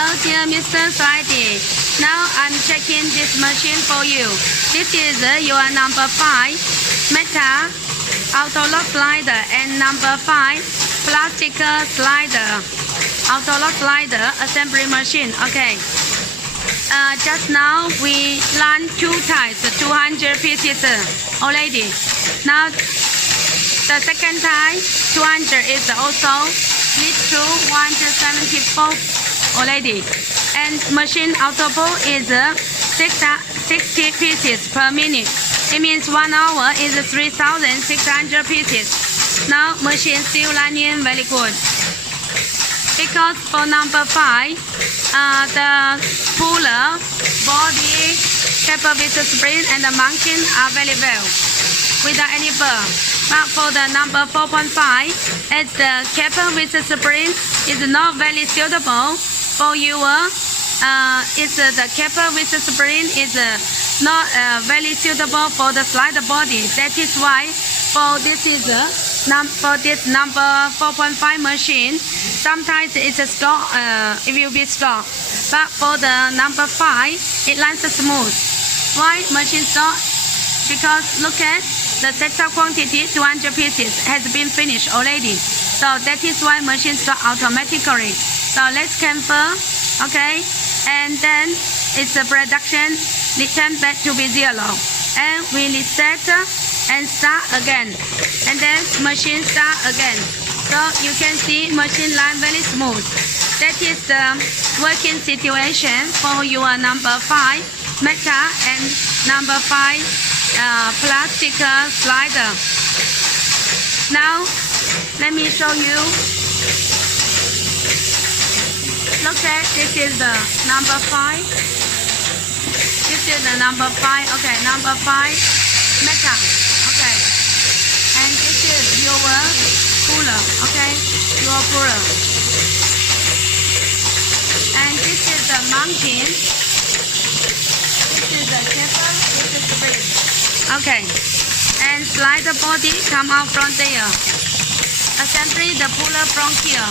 Hello, dear Mr. Friday. Now I'm checking this machine for you. This is your number 5 metal auto lock slider and number 5 plastic slider auto lock slider assembly machine. Okay. Just now we run 2 types, 200 pieces already. Now the second type 200 is also lead to 174 already. And machine output is 60 pieces per minute. It means 1 hour is 3,600 pieces. Now machine still running very good. Because for number 5, the puller, body, capper with the spring and the mounting are very well without any burr. But for the number 4.5, as the capper with the spring is not very suitable for your, the capper with the spring is not very suitable for the slider body. That is why for this number 4.5 machine, sometimes it's a stock, it will be stock. But for the number 5, it runs smooth. Why machine stock? Because look at the sector quantity 200 pieces has been finished already. So that is why machine stop automatically. So let's confirm, okay? And then it's a production return back to be 0. And we reset and start again. And then machine start again. So you can see machine line very smooth. That is the working situation for your number 5 metal and number 5 plastic slider. Now let me show you. Look at this is the number 5. This is the number 5. Okay, number 5 metal. Okay, and this is your puller. Okay, your puller. And this is the mounting. This is the capper. This is the spring. Okay, and slider body come out from there. Assembly the puller from here,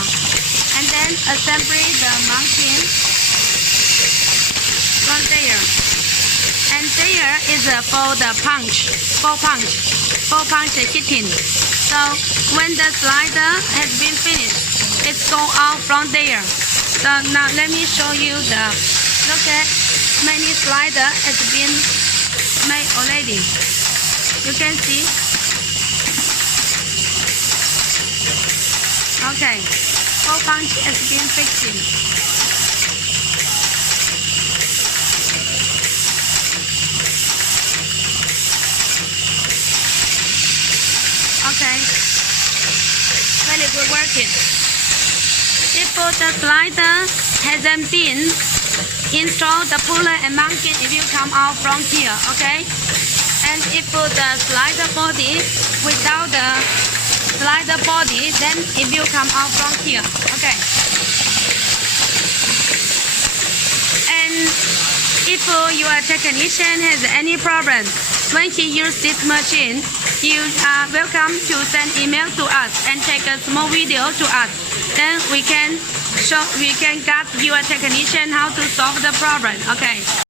and then assembly the mounting from there. And there is for the punch, 4 punch hitting. So when the slider has been finished, it's go out from there. So now let me show you the. Look at many slider has been made already. You can see. Okay, 4 punch has been fixing. Okay, very good working. If the slider hasn't been installed, the puller and mounting, it will come out from here. Okay. And if the slider body without the slider body, then it will come out from here. Okay. And if your technician has any problem when he uses this machine, you are welcome to send email to us and take a small video to us. Then we can guide your technician how to solve the problem. Okay.